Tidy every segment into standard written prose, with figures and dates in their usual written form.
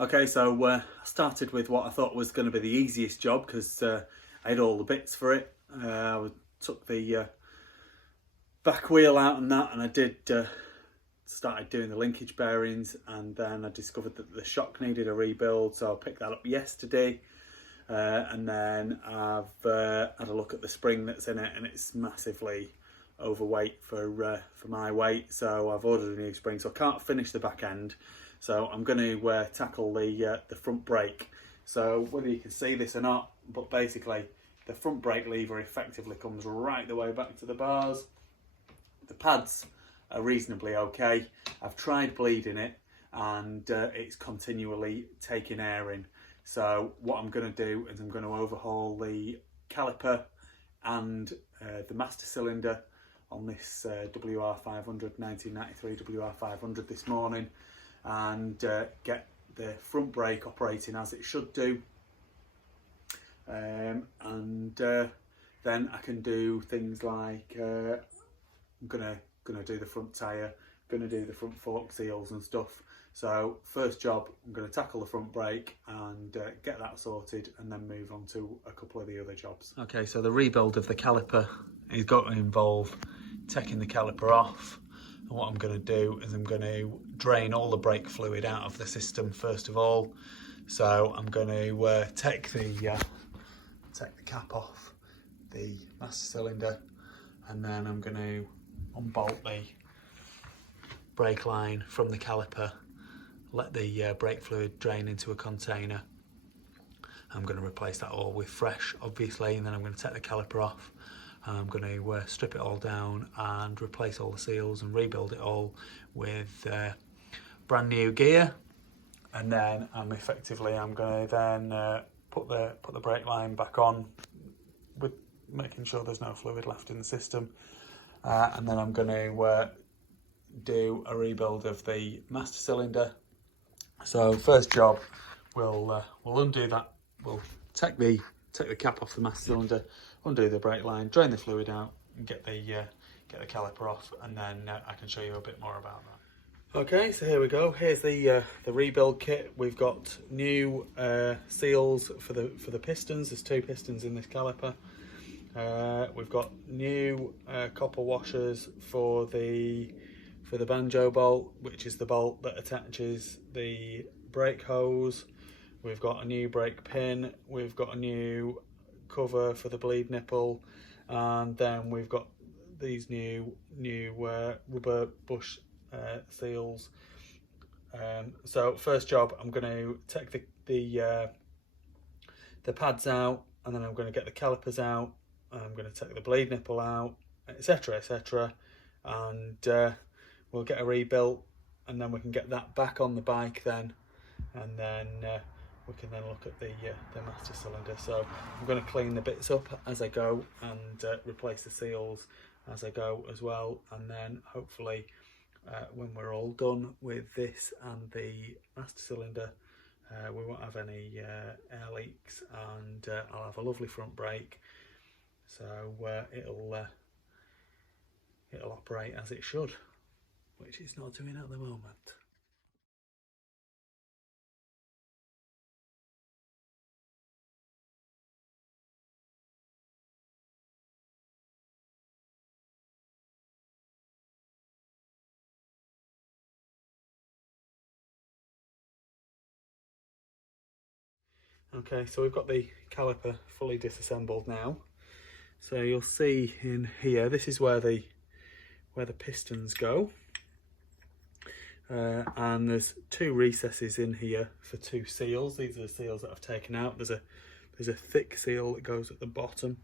Okay, so I started with what I thought was going to be the easiest job because I had all the bits for it. I took the back wheel out and that, and I did started doing the linkage bearings, and then I discovered that the shock needed a rebuild, so I picked that up yesterday. And then I've had a look at the spring that's in it, and it's massively overweight for my weight, so I've ordered a new spring, so I can't finish the back end. So I'm going to tackle the front brake. So whether you can see this or not, but basically the front brake lever effectively comes right the way back to the bars. The pads are reasonably okay. I've tried bleeding it, and it's continually taking air in. So what I'm going to do is I'm going to overhaul the caliper and the master cylinder on this WR500, 1993 WR500 this morning, and get the front brake operating as it should do. And then I can do things like I'm gonna do the front tyre, gonna do the front fork seals and stuff. So first job, I'm going to tackle the front brake and get that sorted, and then move on to a couple of the other jobs. Okay, so the rebuild of the caliper is going to involve taking the caliper off, and what I'm going to do is I'm going to drain all the brake fluid out of the system first of all. So I'm going to take the cap off the master cylinder, and then I'm going to unbolt the brake line from the caliper, let the brake fluid drain into a container. I'm going to replace that all with fresh, obviously, and then I'm going to take the caliper off. I'm going to strip it all down and replace all the seals and rebuild it all with brand new gear. And then I'm going to then put the brake line back on, with making sure there's no fluid left in the system. And then I'm going to do a rebuild of the master cylinder. So first job, we'll undo that. We'll take the cap off the master cylinder, undo the brake line, drain the fluid out, and get the caliper off, and then I can show you a bit more about that. Okay, so here we go. Here's the rebuild kit. We've got new seals for the pistons. There's 2 pistons in this caliper. We've got new copper washers for the banjo bolt, which is the bolt that attaches the brake hose. We've got a new brake pin. We've got a new cover for the bleed nipple, and then we've got these new rubber bush seals. So first job, I'm going to take the pads out, and then I'm going to get the calipers out. I'm going to take the bleed nipple out, etc., etc., and we'll get a rebuilt, and then we can get that back on the bike then, and then we can then look at the master cylinder. So I'm going to clean the bits up as I go, and replace the seals as I go as well, and then hopefully when we're all done with this and the master cylinder, we won't have any air leaks, and I'll have a lovely front brake, so it'll operate as it should, which it's not doing at the moment. Okay, so we've got the caliper fully disassembled now. So you'll see in here, this is where the pistons go. And there's 2 recesses in here for 2 seals. These are the seals that I've taken out. There's a thick seal that goes at the bottom,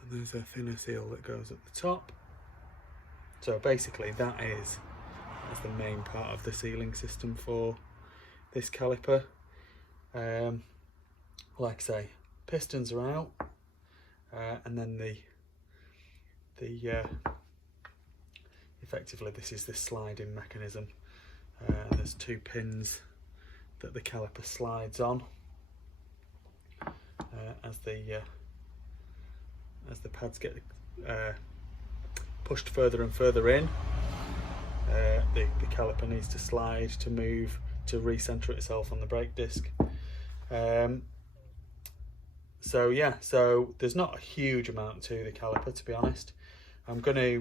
and there's a thinner seal that goes at the top. So basically that's the main part of the sealing system for this caliper. Like I say, pistons are out, and then effectively this is the sliding mechanism. There's 2 pins that the caliper slides on as the pads get pushed further and further in. The caliper needs to slide to move to recenter itself on the brake disc. So yeah, so there's not a huge amount to the caliper, to be honest. I'm gonna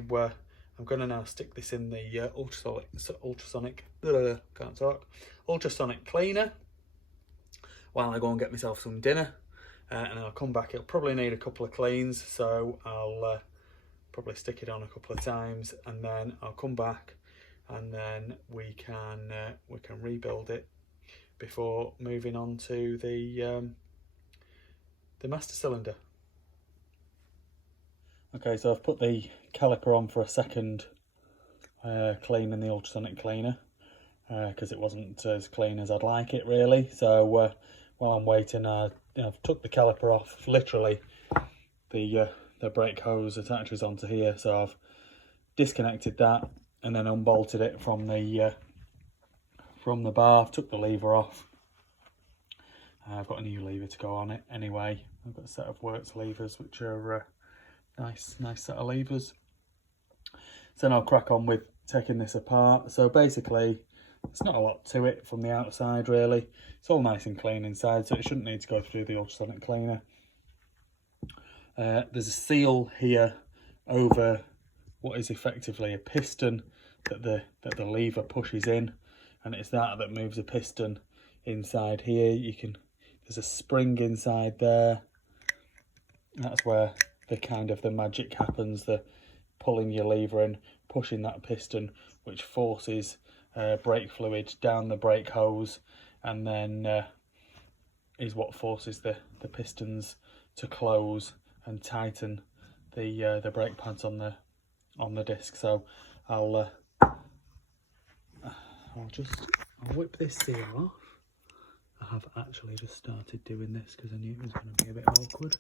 now stick this in the ultrasonic cleaner while I go and get myself some dinner, and I'll come back. It'll probably need a couple of cleans, so I'll probably stick it on a couple of times, and then I'll come back, and then we can rebuild it before moving on to the master cylinder. Okay, so I've put the caliper on for a second clean in the ultrasonic cleaner, because it wasn't as clean as I'd like it really. So while I'm waiting, I've took the caliper off. Literally, the brake hose attaches onto here, so I've disconnected that and then unbolted it from the bar. I've took the lever off. I've got a new lever to go on it anyway. I've got a set of Works levers, which are nice set of levers. So then I'll crack on with taking this apart. So basically, it's not a lot to it from the outside really. It's all nice and clean inside, so it shouldn't need to go through the ultrasonic cleaner. There's a seal here over what is effectively a piston that the lever pushes in, and it's that moves a piston inside here. There's a spring inside there. That's where the magic happens, the pulling your lever in, pushing that piston, which forces brake fluid down the brake hose, and then is what forces the pistons to close and tighten the brake pads on the disc. So I'll whip this seal off. I have actually just started doing this because I knew it was going to be a bit awkward.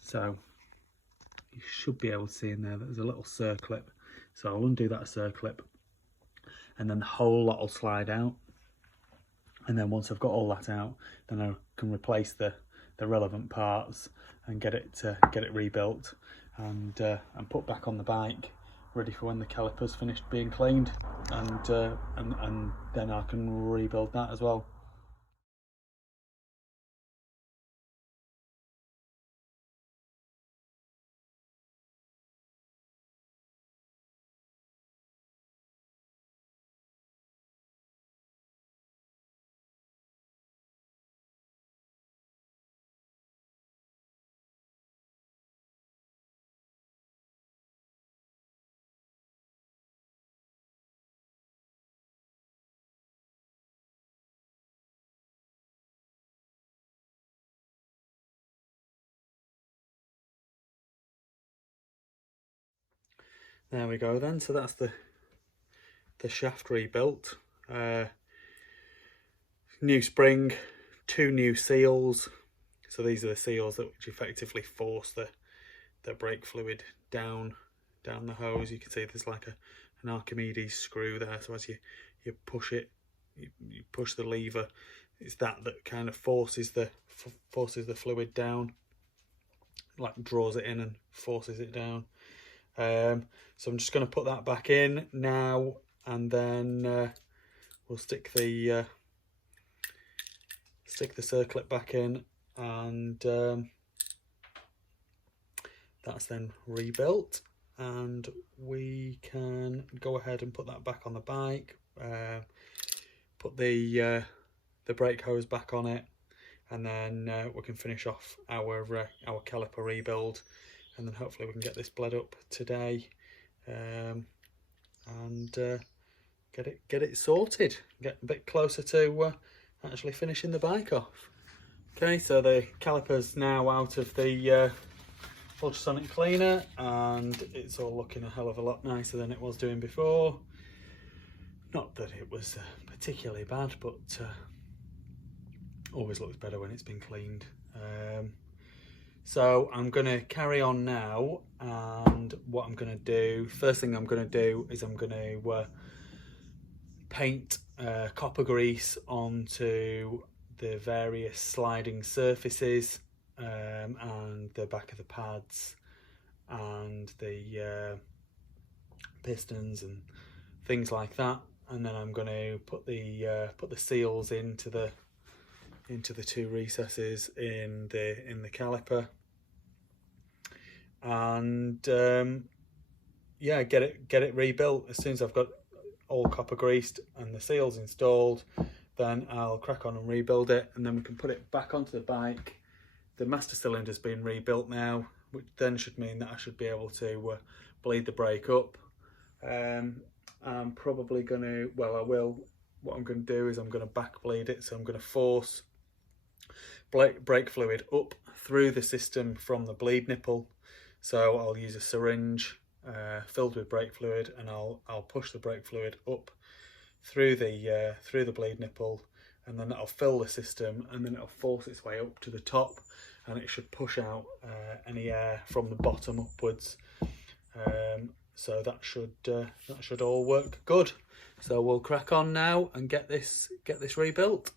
So you should be able to see in there that there's a little circlip. So I'll undo that circlip, and then the whole lot will slide out. And then once I've got all that out, then I can replace the relevant parts and get it rebuilt and put back on the bike, ready for when the caliper's finished being cleaned, and then I can rebuild that as well. There we go then, so that's the shaft rebuilt. New spring, 2 new seals. So these are the seals which effectively force the brake fluid down the hose. You can see there's like an Archimedes screw there, so as you push it, you push the lever, it's that kind of forces the fluid down, like draws it in and forces it down. So I'm just going to put that back in now, and then we'll stick the circlip back in, and that's then rebuilt, and we can go ahead and put that back on the bike, put the brake hose back on it, and then we can finish off our caliper rebuild, and then hopefully we can get this bled up today, and get it sorted, get a bit closer to actually finishing the bike off. Okay, so the caliper's now out of the ultrasonic cleaner, and it's all looking a hell of a lot nicer than it was doing before. Not that it was particularly bad, but always looks better when it's been cleaned. So I'm going to carry on now, and what I'm going to do, first thing I'm going to do is I'm going to paint copper grease onto the various sliding surfaces, and the back of the pads, and the pistons and things like that, and then I'm going to put the seals into the two recesses in the caliper, and yeah, get it rebuilt. As soon as I've got all copper greased and the seals installed, then I'll crack on and rebuild it, and then we can put it back onto the bike. The master cylinder's been rebuilt now, which then should mean that I should be able to bleed the brake up. I'm probably going to, well, I will, what I'm going to do is I'm going to back bleed it, so I'm going to force brake fluid up through the system from the bleed nipple. So I'll use a syringe filled with brake fluid, and I'll push the brake fluid up through the bleed nipple, and then that'll fill the system, and then it'll force its way up to the top, and it should push out any air from the bottom upwards. So that should all work good. So we'll crack on now and get this rebuilt.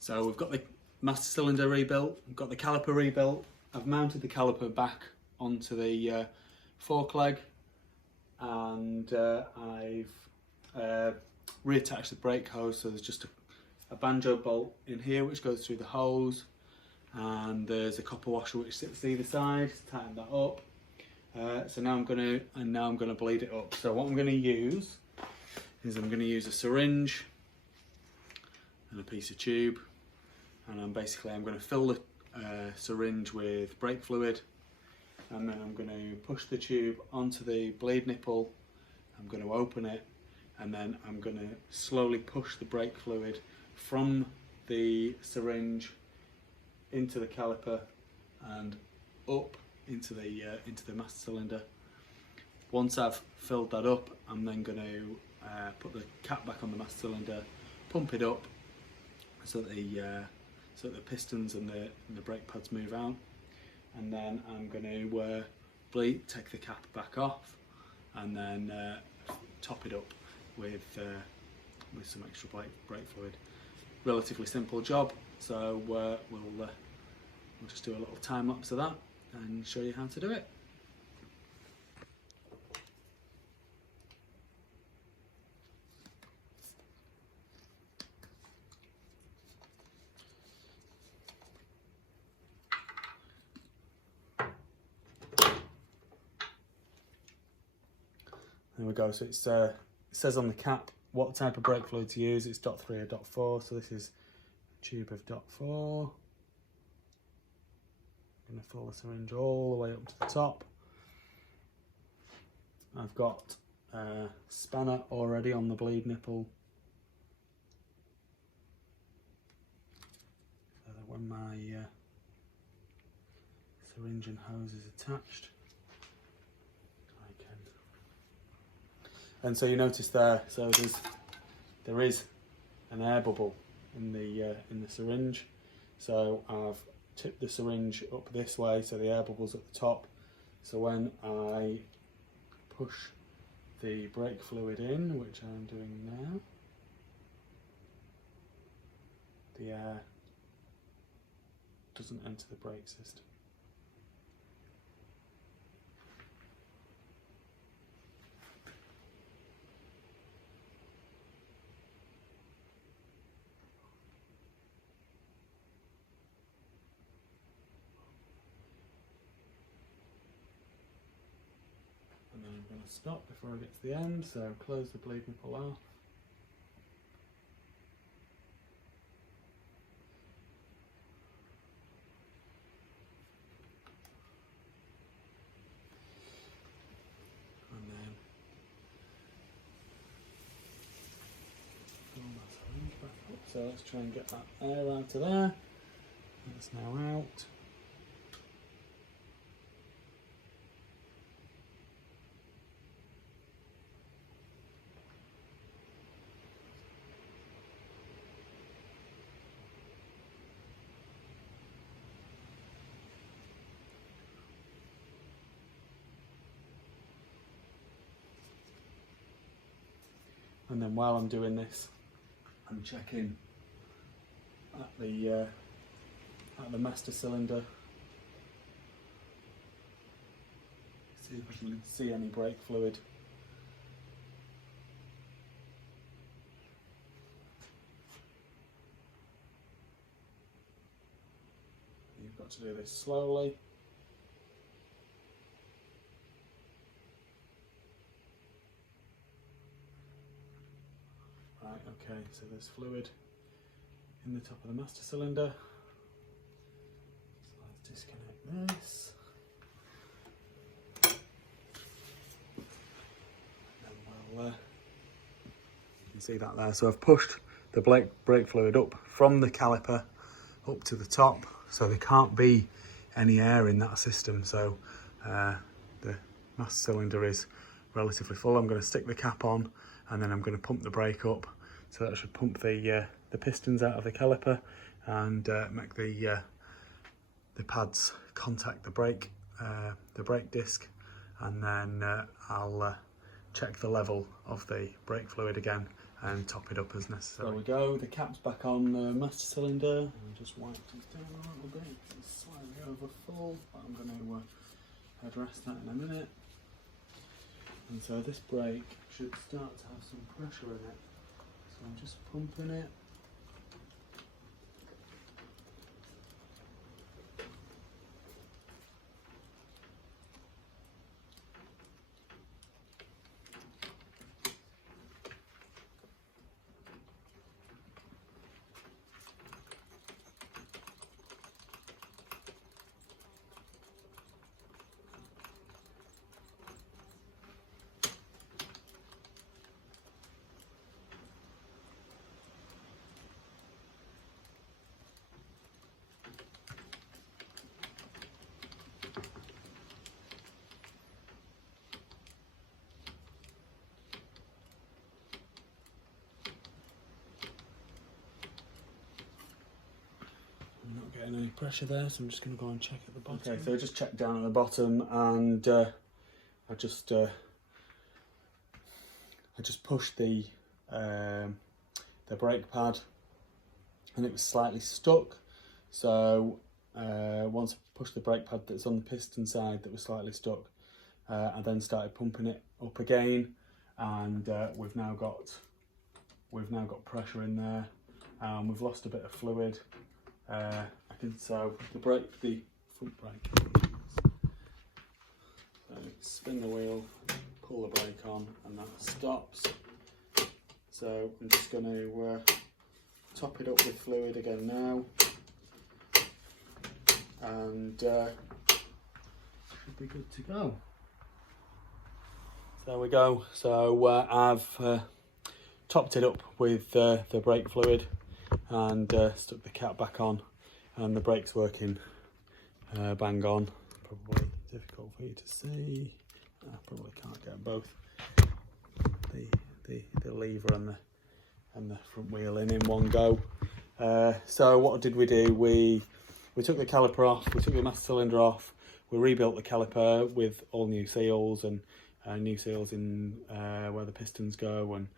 So we've got the master cylinder rebuilt, we've got the caliper rebuilt. I've mounted the caliper back onto the fork leg, and I've reattached the brake hose. So there's just a banjo bolt in here which goes through the hose, and there's a copper washer which sits either side to tighten that up. So now I'm gonna bleed it up. So what I'm gonna use is I'm gonna use a syringe and a piece of tube, and I'm going to fill the syringe with brake fluid, and then I'm going to push the tube onto the bleed nipple. I'm going to open it, and then I'm going to slowly push the brake fluid from the syringe into the caliper and up into the master cylinder. Once I've filled that up, I'm then going to put the cap back on the master cylinder, pump it up so that the pistons and the brake pads move out, and then I'm going to take the cap back off, and then top it up with some extra brake fluid. Relatively simple job, so we'll just do a little time lapse of that and show you how to do it. There we go. So it says on the cap what type of brake fluid to use. It's .3 or .4, so this is a tube of .4. I'm going to fill the syringe all the way up to the top. I've got a spanner already on the bleed nipple, so that when my syringe and hose is attached, and so you notice there, so there is an air bubble in the syringe. So I've tipped the syringe up this way, so the air bubble's at the top. So when I push the brake fluid in, which I'm doing now, the air doesn't enter the brake system. to stop before I get to the end, so close the bleed and pull off. And then pull that syringe back up. So let's try and get that air out of there. That's now out. And then while I'm doing this, I'm checking at the master cylinder, see if I can see any brake fluid. You've got to do this slowly. Right, okay, so there's fluid in the top of the master cylinder. So let's disconnect this. And we'll, you can see that there. So I've pushed the brake fluid up from the caliper up to the top, so there can't be any air in that system. So the master cylinder is relatively full. I'm going to stick the cap on, and then I'm going to pump the brake up. So that should pump the pistons out of the caliper and make the pads contact the brake disc, and then I'll check the level of the brake fluid again and top it up as necessary. There we go, the cap's back on the master cylinder. I'll just wipe it down a little bit, it's slightly over full, but I'm going to address that in a minute. And so this brake should start to have some pressure in it. So I'm just pumping it. I'm not getting any pressure there, so I'm just going to go and check at the bottom. Okay, so I just checked down at the bottom, and I just pushed the brake pad, and it was slightly stuck. So once I pushed the brake pad that's on the piston side that was slightly stuck, I then started pumping it up again, and we've now got pressure in there. We've lost a bit of fluid. So the front brake. So spin the wheel, pull the brake on, and that stops. So I'm just going to top it up with fluid again now, and should be good to go. So there we go. So I've topped it up with the brake fluid and stuck the cap back on, and the brake's working bang on. Probably difficult for you to see. I probably can't get both the lever and the front wheel in one go. So what did we do? We took the caliper off, we took the master cylinder off, we rebuilt the caliper with all new seals and new seals in where the pistons go and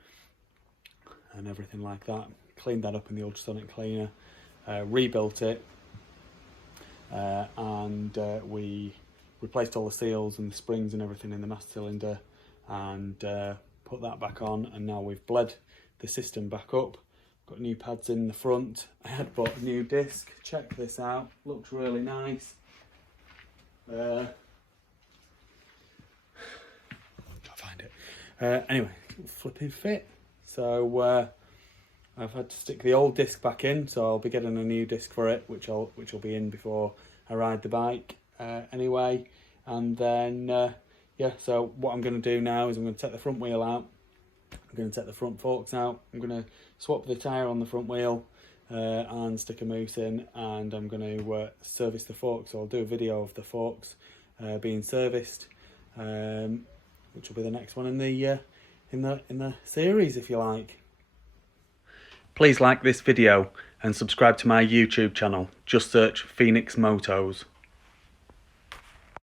everything like that. Cleaned that up in the ultrasonic cleaner, rebuilt it, and we replaced all the seals and the springs and everything in the master cylinder, and put that back on. And now we've bled the system back up, got new pads in the front. I had bought a new disc. Check this out, looks really nice. Anyway, flipping fit. So I've had to stick the old disc back in, so I'll be getting a new disc for it, which will be in before I ride the bike anyway. And then yeah, so what I'm going to do now is I'm going to take the front wheel out, I'm going to take the front forks out, I'm going to swap the tyre on the front wheel and stick a mousse in, and I'm going to service the forks. So I'll do a video of the forks being serviced, which will be the next one in the series, if you like. Please like this video and subscribe to my YouTube channel. Just search Phoenix Motos.